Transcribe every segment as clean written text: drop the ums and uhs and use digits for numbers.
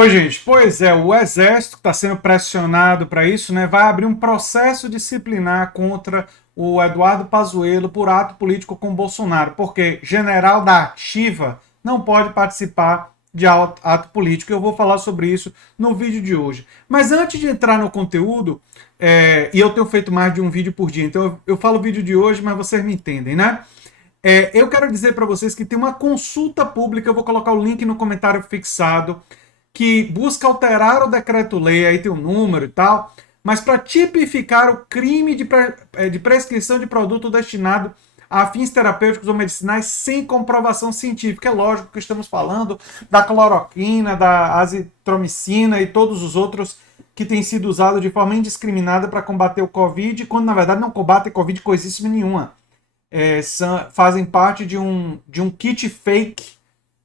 Oi, gente. Pois é, o Exército está sendo pressionado para isso, né? Vai abrir um processo disciplinar contra o Eduardo Pazuello por ato político com Bolsonaro, porque general da ativa não pode participar de ato político. Eu vou falar sobre isso no vídeo de hoje. Mas antes de entrar no conteúdo, e eu tenho feito mais de um vídeo por dia, então eu falo o vídeo de hoje, mas vocês me entendem, né? Eu quero dizer para vocês que tem uma consulta pública, eu vou colocar o link no comentário fixado, que busca alterar o decreto-lei, aí tem um número e tal, mas para tipificar o crime de prescrição de produto destinado a fins terapêuticos ou medicinais sem comprovação científica. É lógico que estamos falando da cloroquina, da azitromicina e todos os outros que têm sido usados de forma indiscriminada para combater o Covid, quando na verdade não combatem Covid coisíssima nenhuma. Fazem parte de um kit fake,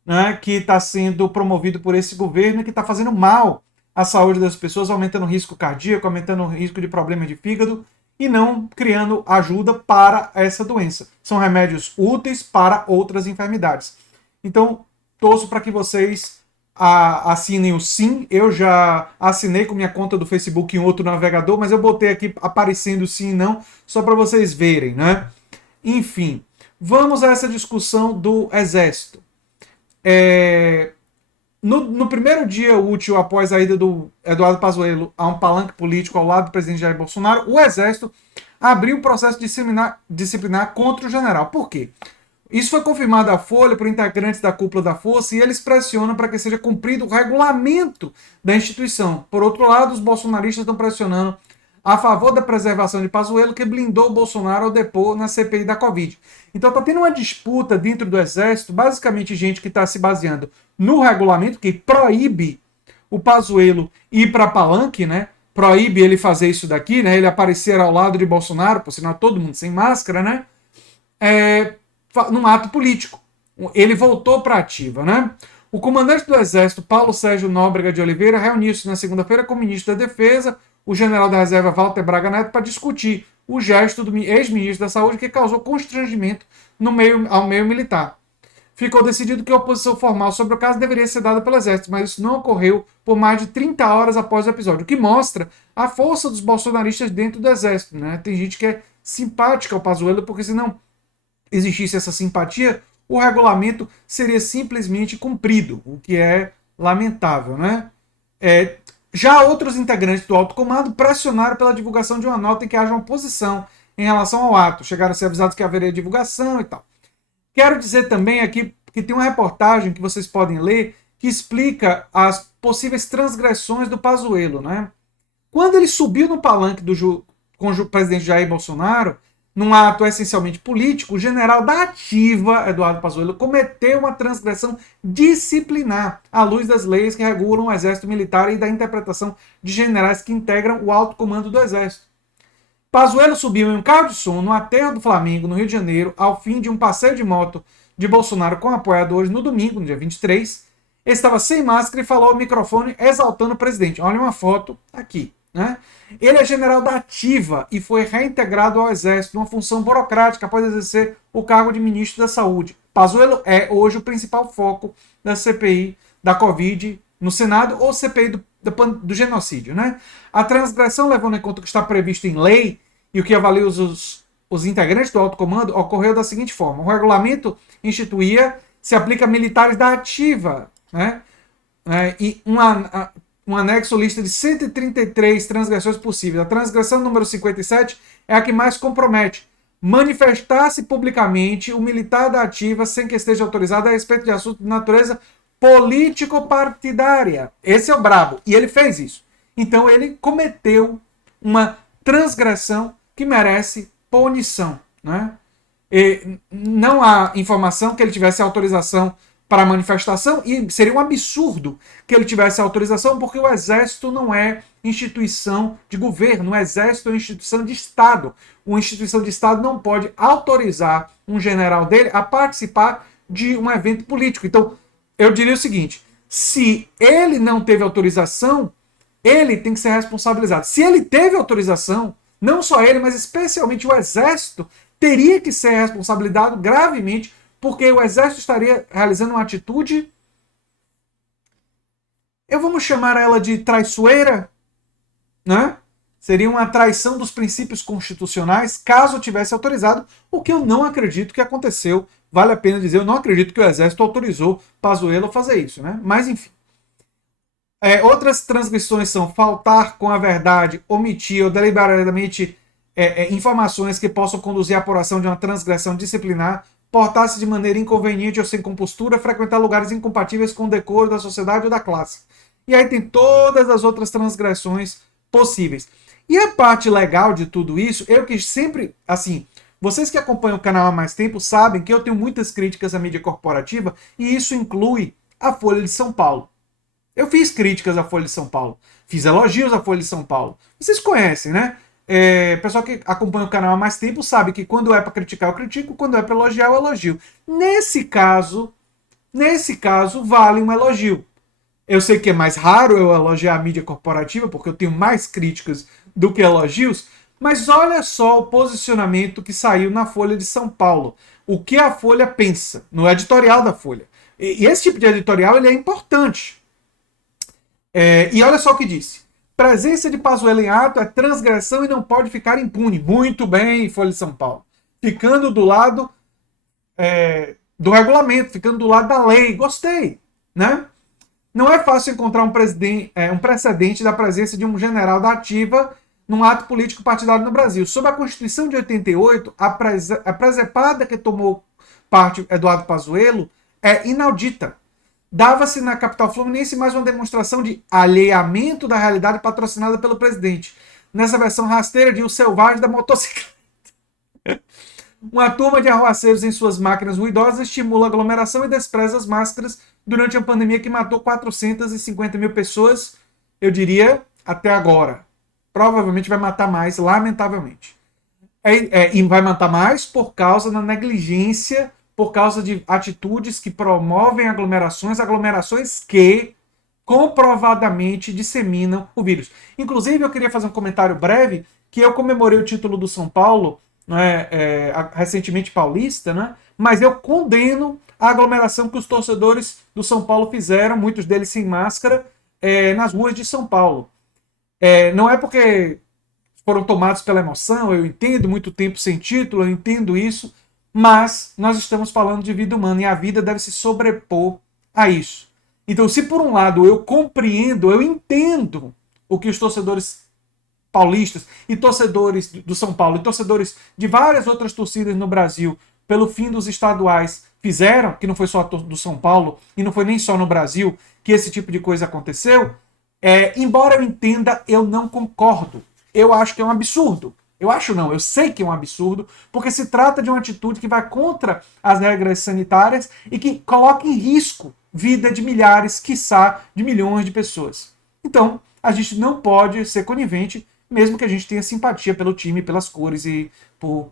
né, que está sendo promovido por esse governo e que está fazendo mal à saúde das pessoas, aumentando o risco cardíaco, aumentando o risco de problemas de fígado e não criando ajuda para essa doença. São remédios úteis para outras enfermidades. Então, torço para que vocês assinem o sim. Eu já assinei com minha conta do Facebook em outro navegador, mas eu botei aqui aparecendo sim e não, só para vocês verem, né? Enfim, vamos a essa discussão do Exército. No primeiro dia útil após a ida do Eduardo Pazuello a um palanque político ao lado do presidente Jair Bolsonaro, o Exército abriu um processo disciplinar contra o general. Por quê? Isso foi confirmado à Folha por integrantes da cúpula da Força e eles pressionam para que seja cumprido o regulamento da instituição. Por outro lado, os bolsonaristas estão pressionando a favor da preservação de Pazuello, que blindou o Bolsonaro ao depor na CPI da Covid. Então está tendo uma disputa dentro do Exército, basicamente gente que está se baseando no regulamento, que proíbe o Pazuello ir para palanque, né? Proíbe ele fazer isso daqui, né? Ele aparecer ao lado de Bolsonaro, por sinal todo mundo sem máscara, né? Num ato político. Ele voltou para a ativa, né? O comandante do Exército, Paulo Sérgio Nóbrega de Oliveira, reuniu-se na segunda-feira com o ministro da Defesa, o general da reserva Walter Braga Neto, para discutir o gesto do ex-ministro da Saúde que causou constrangimento ao meio militar. Ficou decidido que a oposição formal sobre o caso deveria ser dada pelo Exército, mas isso não ocorreu por mais de 30 horas após o episódio, o que mostra a força dos bolsonaristas dentro do Exército, né? Tem gente que é simpática ao Pazuello, porque se não existisse essa simpatia, o regulamento seria simplesmente cumprido, o que é lamentável, né? Já outros integrantes do alto comando pressionaram pela divulgação de uma nota em que haja uma oposição em relação ao ato. Chegaram a ser avisados que haveria divulgação e tal. Quero dizer também aqui que tem uma reportagem que vocês podem ler que explica as possíveis transgressões do Pazuello, né? Quando ele subiu no palanque com o presidente Jair Bolsonaro, num ato essencialmente político, o general da ativa, Eduardo Pazuello, cometeu uma transgressão disciplinar à luz das leis que regulam o Exército Militar e da interpretação de generais que integram o alto comando do Exército. Pazuello subiu em um carro de som no aterro do Flamengo, no Rio de Janeiro, ao fim de um passeio de moto de Bolsonaro com apoiadores no domingo, no dia 23. Ele estava sem máscara e falou ao microfone exaltando o presidente. Olha uma foto aqui, né? Ele é general da ativa e foi reintegrado ao Exército numa função burocrática após exercer o cargo de ministro da Saúde. Pazuello é hoje o principal foco da CPI da Covid no Senado ou CPI do genocídio, né? A transgressão, levando em conta o que está previsto em lei e o que avalia os integrantes do alto comando, ocorreu da seguinte forma: o regulamento instituía, se aplica a militares da ativa, né? E um anexo lista de 133 transgressões possíveis. A transgressão número 57 é a que mais compromete. Manifestar-se publicamente o militar da ativa sem que esteja autorizado a respeito de assunto de natureza político-partidária. Esse é o brabo. E ele fez isso. Então ele cometeu uma transgressão que merece punição, né? E não há informação que ele tivesse autorização para a manifestação, e seria um absurdo que ele tivesse autorização, porque o Exército não é instituição de governo, o Exército é instituição de Estado. Uma instituição de Estado não pode autorizar um general dele a participar de um evento político. Então, eu diria o seguinte: se ele não teve autorização, ele tem que ser responsabilizado. Se ele teve autorização, não só ele, mas especialmente o Exército, teria que ser responsabilizado gravemente, porque o Exército estaria realizando uma atitude, vamos chamar ela de traiçoeira, né? Seria uma traição dos princípios constitucionais caso tivesse autorizado, o que eu não acredito que aconteceu. Vale a pena dizer, eu não acredito que o Exército autorizou Pazuello a fazer isso, né? Mas enfim. Outras transgressões são faltar com a verdade, omitir ou deliberadamente informações que possam conduzir à apuração de uma transgressão disciplinar, portar-se de maneira inconveniente ou sem compostura, frequentar lugares incompatíveis com o decoro da sociedade ou da classe. E aí tem todas as outras transgressões possíveis. E a parte legal de tudo isso, eu que sempre, assim, vocês que acompanham o canal há mais tempo sabem que eu tenho muitas críticas à mídia corporativa e isso inclui a Folha de São Paulo. Eu fiz críticas à Folha de São Paulo, fiz elogios à Folha de São Paulo. Vocês conhecem, né? Pessoal que acompanha o canal há mais tempo sabe que quando é para criticar eu critico, quando é para elogiar eu elogio. Nesse caso, vale um elogio. Eu sei que é mais raro eu elogiar a mídia corporativa, porque eu tenho mais críticas do que elogios, mas olha só o posicionamento que saiu na Folha de São Paulo. O que a Folha pensa, no editorial da Folha. E esse tipo de editorial ele é importante. E olha só o que disse. Presença de Pazuello em ato é transgressão e não pode ficar impune. Muito bem, Folha de São Paulo. Ficando do lado do regulamento, ficando do lado da lei. Gostei, né? Não é fácil encontrar um precedente da presença de um general da ativa num ato político partidário no Brasil. Sob a Constituição de 88, a presepada que tomou parte Eduardo Pazuello é inaudita. Dava-se na capital fluminense mais uma demonstração de alheamento da realidade patrocinada pelo presidente. Nessa versão rasteira de O Selvagem da Motocicleta. Uma turma de arruaceiros em suas máquinas ruidosas estimula a aglomeração e despreza as máscaras durante a pandemia que matou 450 mil pessoas, eu diria, até agora. Provavelmente vai matar mais, lamentavelmente. E vai matar mais por causa da negligência, por causa de atitudes que promovem aglomerações que comprovadamente disseminam o vírus. Inclusive, eu queria fazer um comentário breve, que eu comemorei o título do São Paulo, recentemente paulista, né? Mas eu condeno a aglomeração que os torcedores do São Paulo fizeram, muitos deles sem máscara, nas ruas de São Paulo. Não é porque foram tomados pela emoção, eu entendo, muito tempo sem título, eu entendo isso, mas nós estamos falando de vida humana e a vida deve se sobrepor a isso. Então, se por um lado eu compreendo, eu entendo o que os torcedores paulistas e torcedores do São Paulo e torcedores de várias outras torcidas no Brasil pelo fim dos estaduais fizeram, que não foi só do São Paulo e não foi nem só no Brasil que esse tipo de coisa aconteceu, embora eu entenda, eu não concordo. Eu acho que é um absurdo. Eu sei que é um absurdo, porque se trata de uma atitude que vai contra as regras sanitárias e que coloca em risco vida de milhares, quiçá de milhões de pessoas. Então, a gente não pode ser conivente, mesmo que a gente tenha simpatia pelo time, pelas cores e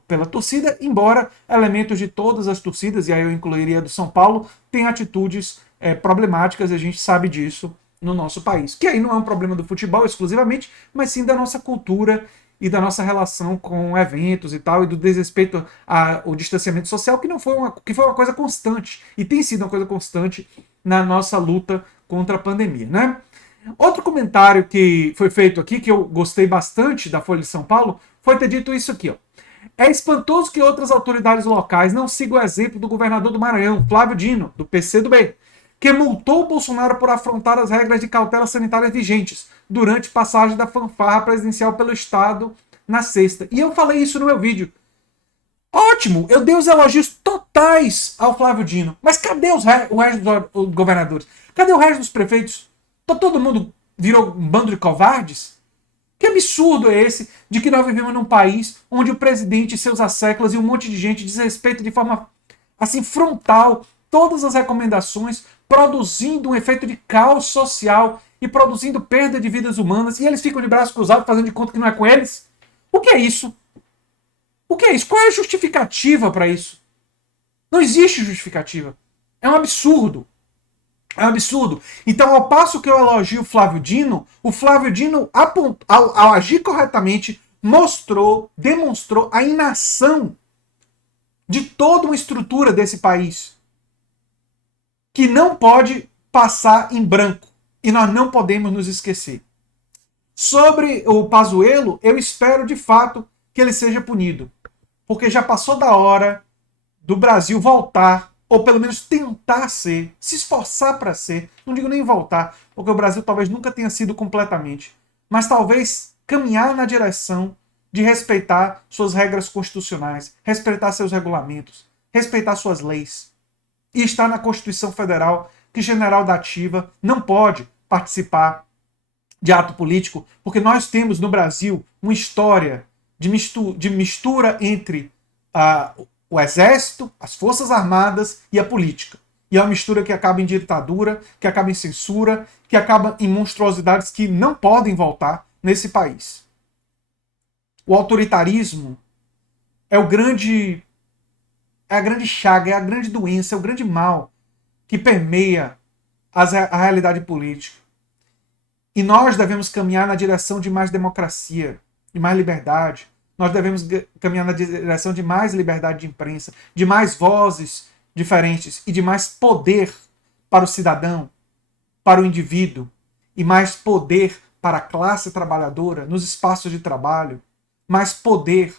pela torcida, embora elementos de todas as torcidas, e aí eu incluiria do São Paulo, tenham atitudes problemáticas, e a gente sabe disso no nosso país. Que aí não é um problema do futebol exclusivamente, mas sim da nossa cultura e da nossa relação com eventos e tal, e do desrespeito ao distanciamento social, que foi uma coisa constante, e tem sido uma coisa constante na nossa luta contra a pandemia, né? Outro comentário que foi feito aqui, que eu gostei bastante da Folha de São Paulo, foi ter dito isso aqui, ó. É espantoso que outras autoridades locais não sigam o exemplo do governador do Maranhão, Flávio Dino, do PCdoB, que multou o Bolsonaro por afrontar as regras de cautela sanitária vigentes durante passagem da fanfarra presidencial pelo Estado na sexta. E eu falei isso no meu vídeo. Ótimo, eu dei os elogios totais ao Flávio Dino. Mas cadê o resto dos governadores? Cadê o resto dos prefeitos? Todo mundo virou um bando de covardes? Que absurdo é esse de que nós vivemos num país onde o presidente e seus asseclas e um monte de gente desrespeita de forma assim frontal todas as recomendações, produzindo um efeito de caos social e produzindo perda de vidas humanas, e eles ficam de braços cruzados fazendo de conta que não é com eles? O que é isso? O que é isso? Qual é a justificativa para isso? Não existe justificativa. É um absurdo. É um absurdo. Então, ao passo que eu elogio o Flávio Dino ao agir corretamente, demonstrou a inação de toda uma estrutura desse país, que não pode passar em branco. E nós não podemos nos esquecer. Sobre o Pazuello, eu espero de fato que ele seja punido. Porque já passou da hora do Brasil voltar, ou pelo menos tentar ser, se esforçar para ser, não digo nem voltar, porque o Brasil talvez nunca tenha sido completamente, mas talvez caminhar na direção de respeitar suas regras constitucionais, respeitar seus regulamentos, respeitar suas leis. E está na Constituição Federal que general da ativa não pode participar de ato político, porque nós temos no Brasil uma história de mistura entre o exército, as forças armadas e a política. E é uma mistura que acaba em ditadura, que acaba em censura, que acaba em monstruosidades que não podem voltar nesse país. O autoritarismo é a grande chaga, é a grande doença, é o grande mal que permeia a realidade política. E nós devemos caminhar na direção de mais democracia, de mais liberdade. Nós devemos caminhar na direção de mais liberdade de imprensa, de mais vozes diferentes e de mais poder para o cidadão, para o indivíduo, e mais poder para a classe trabalhadora nos espaços de trabalho, mais poder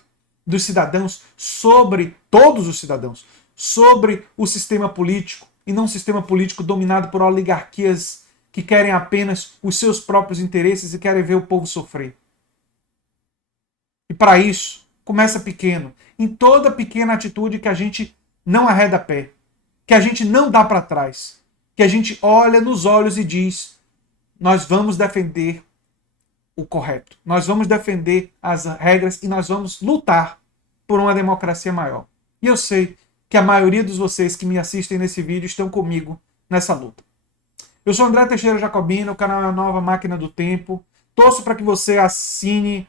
dos cidadãos sobre todos os cidadãos, sobre o sistema político, e não um sistema político dominado por oligarquias que querem apenas os seus próprios interesses e querem ver o povo sofrer. E para isso, começa pequeno. Em toda pequena atitude que a gente não arreda pé, que a gente não dá para trás, que a gente olha nos olhos e diz: nós vamos defender o correto, nós vamos defender as regras e nós vamos lutar por uma democracia maior. E eu sei que a maioria de vocês que me assistem nesse vídeo estão comigo nessa luta. Eu sou André Teixeira Jacobino, o canal é a Nova Máquina do Tempo. Torço para que você assine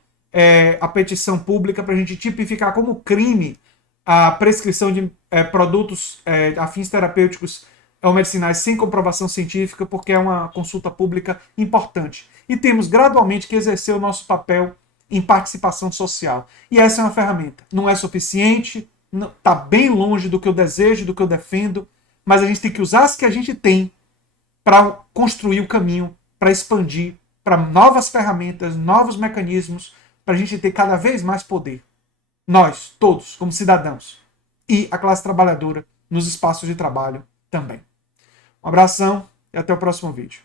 a petição pública para a gente tipificar como crime a prescrição de produtos a fins terapêuticos ou medicinais sem comprovação científica, porque é uma consulta pública importante. E temos gradualmente que exercer o nosso papel em participação social. E essa é uma ferramenta. Não é suficiente, está bem longe do que eu desejo, do que eu defendo, mas a gente tem que usar as que a gente tem para construir o caminho, para expandir, para novas ferramentas, novos mecanismos, para a gente ter cada vez mais poder. Nós, todos, como cidadãos. E a classe trabalhadora nos espaços de trabalho também. Um abração e até o próximo vídeo.